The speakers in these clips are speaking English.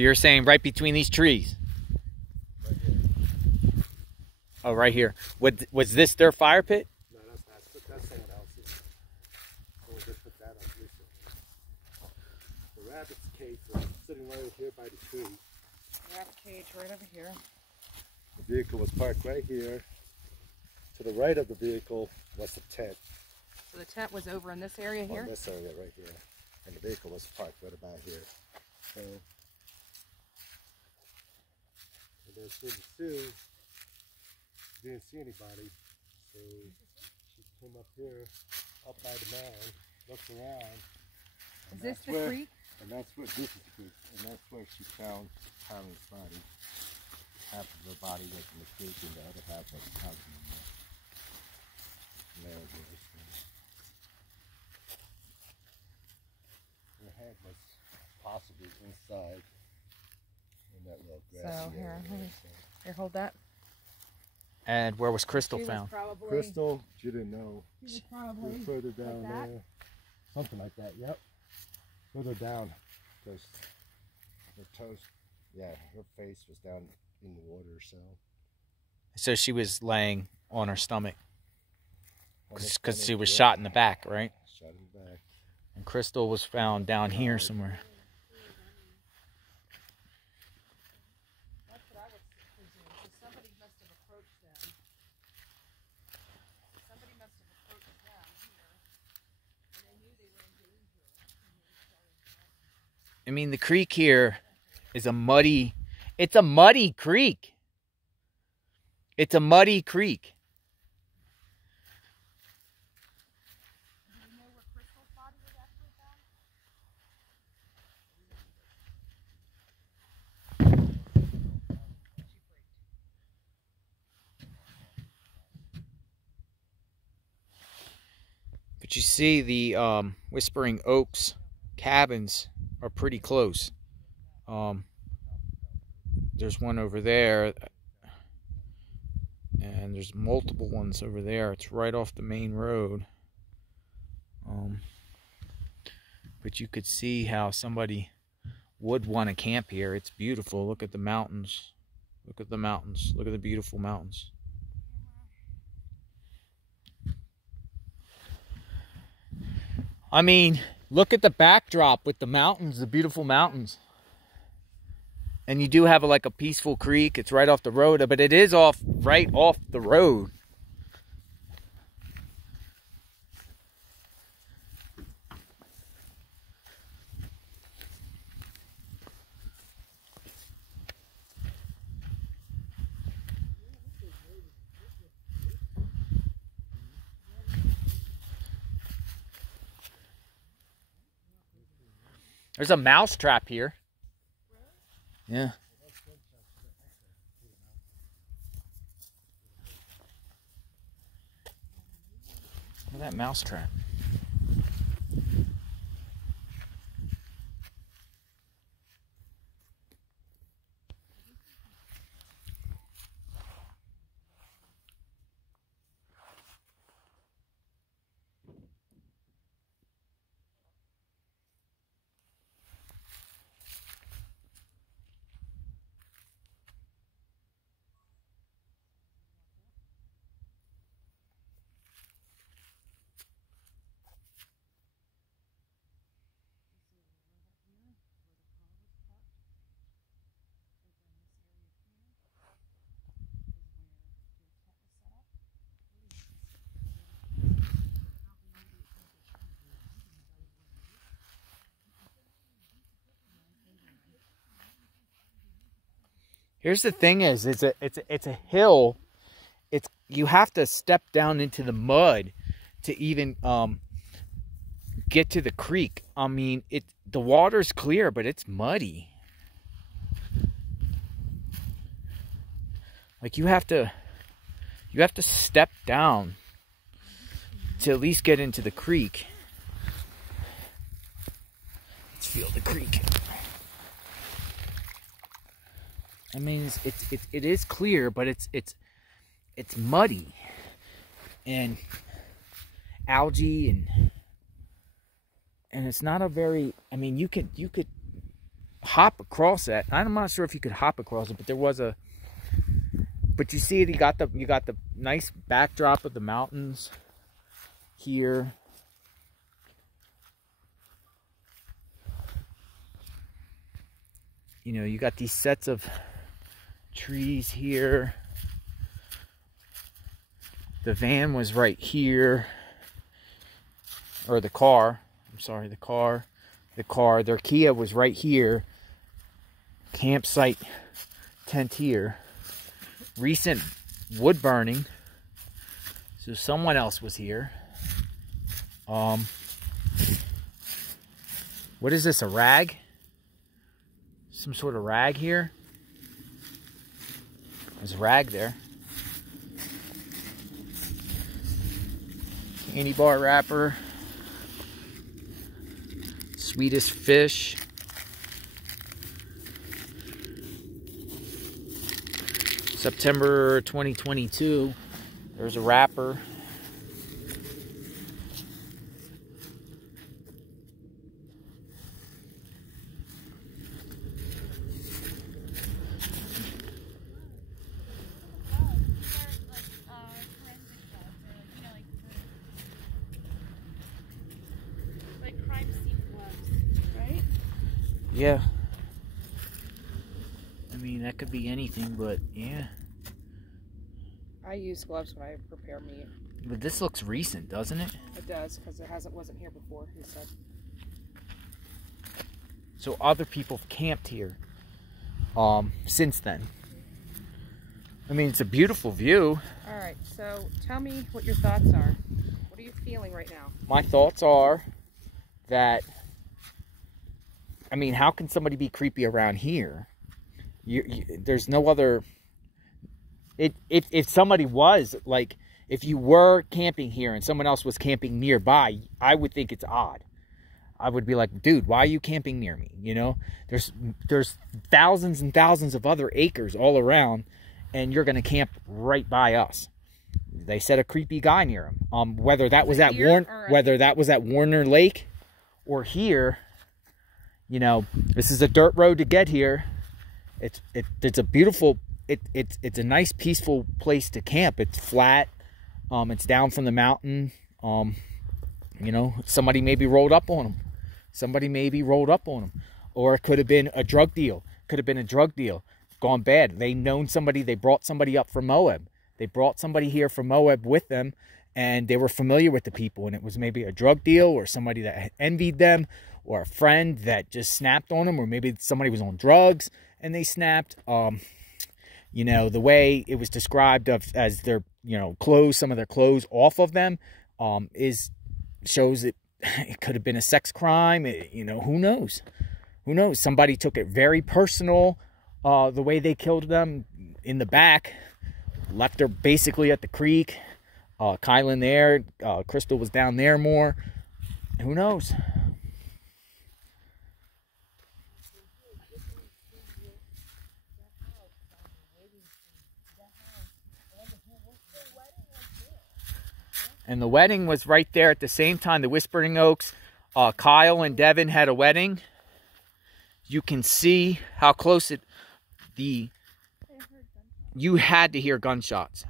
So you're saying right between these trees? Right here. Oh, right here. Was this their fire pit? No, that's someone else's. Someone just put that up recently. The rabbit's cage was sitting right here by the tree. Rabbit cage right over here. The vehicle was parked right here. To the right of the vehicle was the tent. So the tent was over in this area here? On this area right here. And the vehicle was parked right about here. So, and then Sue didn't see anybody. So she came up here, up by the mound, looked around. Is this the creek? And that's where, this is the creek. And that's where she found Kylen's body. Half of her body was in the creek and the other half was out in the marriage. Her head was possibly inside in that little grassy So area. Here, hold that. And where was Crystal She found? was probably, Crystal, she didn't know. She was probably Further down like that. there. Something like that, yep. Further down. Because her toes, yeah, her face was down in the water, so. So she was laying on her stomach. On the Because she stomach, was yeah. shot in the back, right? Shot in the back. And Crystal was found down here somewhere. That's what I would presume. So somebody must have approached them. Somebody must have approached them here. And they knew they were in danger. I mean, the creek here is a muddy, it's a muddy creek. It's a muddy creek. Do you know where Crystal's body was actually found? But you see the Whispering Oaks cabins are pretty close. There's one over there. And there's multiple ones over there. It's right off the main road. But you could see how somebody would want to camp here. It's beautiful. Look at the mountains. Look at the mountains. Look at the beautiful mountains. I mean, look at the backdrop with the mountains, the beautiful mountains. And you do have like a peaceful creek. It's right off the road, but it is right off the road. There's a mouse trap here. Yeah. Look at that mouse trap. Here's the thing is, it's a hill. You have to step down into the mud to even get to the creek. I mean, the water's clear, but it's muddy. Like you have to step down to at least get into the creek. Let's feel the creek. I mean, it is clear, but it's muddy and algae and it's not a very. I mean, you could hop across that. I'm not sure if you could hop across it, but there was a. But you see it. You got the nice backdrop of the mountains here. You know, you got these sets of trees here. The van was right here, or the car. I'm sorry, the car. Their Kia was right here. Campsite tent here. Recent wood burning. So someone else was here. What is this? A rag? Some sort of rag here. There's a rag there. Candy bar wrapper. Swedish fish. September 2022. There's a wrapper. Yeah. I mean, that could be anything, but yeah. I use gloves when I prepare meat. But this looks recent, doesn't it? It does, because it wasn't here before, he said. So other people have camped here since then. I mean, it's a beautiful view. All right, so tell me what your thoughts are. What are you feeling right now? My thoughts are that, I mean, how can somebody be creepy around here? There's no other... If somebody was, like, if you were camping here and someone else was camping nearby, I would think it's odd. I would be like, dude, why are you camping near me? You know, there's thousands and thousands of other acres all around, and you're going to camp right by us. They said a creepy guy near him. Whether that was at Warner Lake or here, you know, this is a dirt road to get here. It's a beautiful, it's a nice peaceful place to camp. It's flat. It's down from the mountain. You know, somebody maybe rolled up on them. Or it could have been a drug deal. Gone bad. They known somebody. They brought somebody up from Moab. They brought somebody here from Moab with them, and they were familiar with the people. And it was maybe a drug deal, or somebody that envied them, or a friend that just snapped on them, or maybe somebody was on drugs and they snapped. You know, the way it was described as their, you know, clothes, some of their clothes off of them, shows that it could have been a sex crime. You know, who knows? Who knows? Somebody took it very personal, the way they killed them in the back. Left her basically at the creek. Kylen there. Crystal was down there more. Who knows? And the wedding was right there at the same time. The Whispering Oaks, Kyle and Devin had a wedding. You can see how close you had to hear gunshots.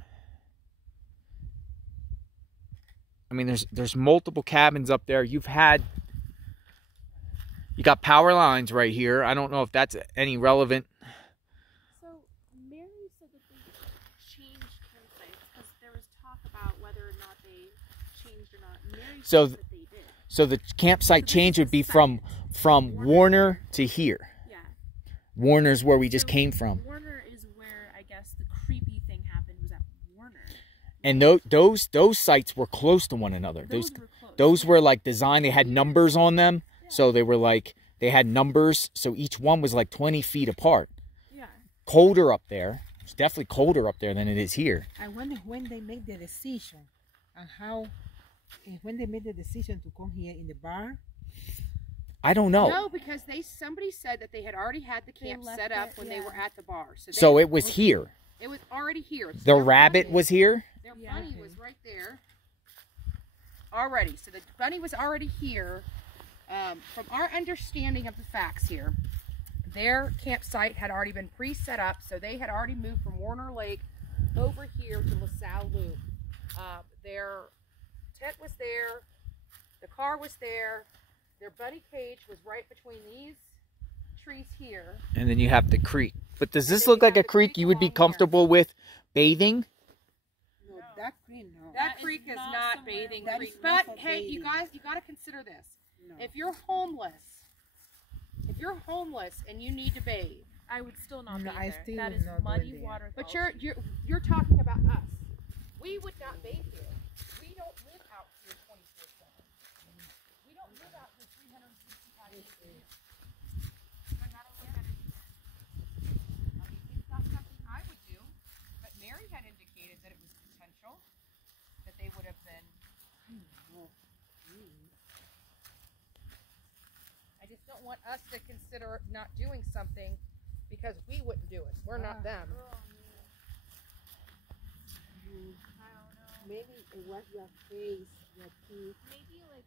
I mean, there's multiple cabins up there. You got power lines right here. I don't know if that's any relevant. So Mary said that they changed campsites because there was talk about whether or not they changed or not. Mary said that they did. So the campsite change would be from Warner to here. Yeah. Warner's where we just came from. Warner is where I guess the creepy thing happened, was at Warner. And those sites were close to one another. Those were close. Those were like designed. They had numbers on them. Yeah. So they were like, they had numbers. So each one was like 20 feet apart. Yeah. Colder up there. It's definitely colder up there than it is here. I wonder when they made the decision and how, when they made the decision to come here in the bar. I don't know. No, because somebody said that they had already had the camp set up when they were at the bar. So it was here. It was already here. So the rabbit was here? Their bunny was right there already. So the bunny was already here. From our understanding of the facts here, their campsite had already been pre-set up, so they had already moved from Warner Lake over here to LaSalle Loop. Their tent was there, the car was there, their bunny cage was right between these trees here. And then you have the creek. But does this look like a creek you would be comfortable with bathing? No, that creek, no. That creek is not bathing That creek. is not But for hey, you bathing. guys, you got to consider this. No. If you're homeless and you need to bathe, I would still not No, be I there. still That would is not go muddy there. water. but you're talking about us. We would not bathe here. We don't live out here 24/7. We don't live out here 365 days a year. So I gotta look at it again. I mean, it's not something I would do, but Mary had indicated that it was potential that they would have been. I just don't want us to consider not doing something because we wouldn't do it. We're not them. Maybe it was your face, your teeth. Maybe like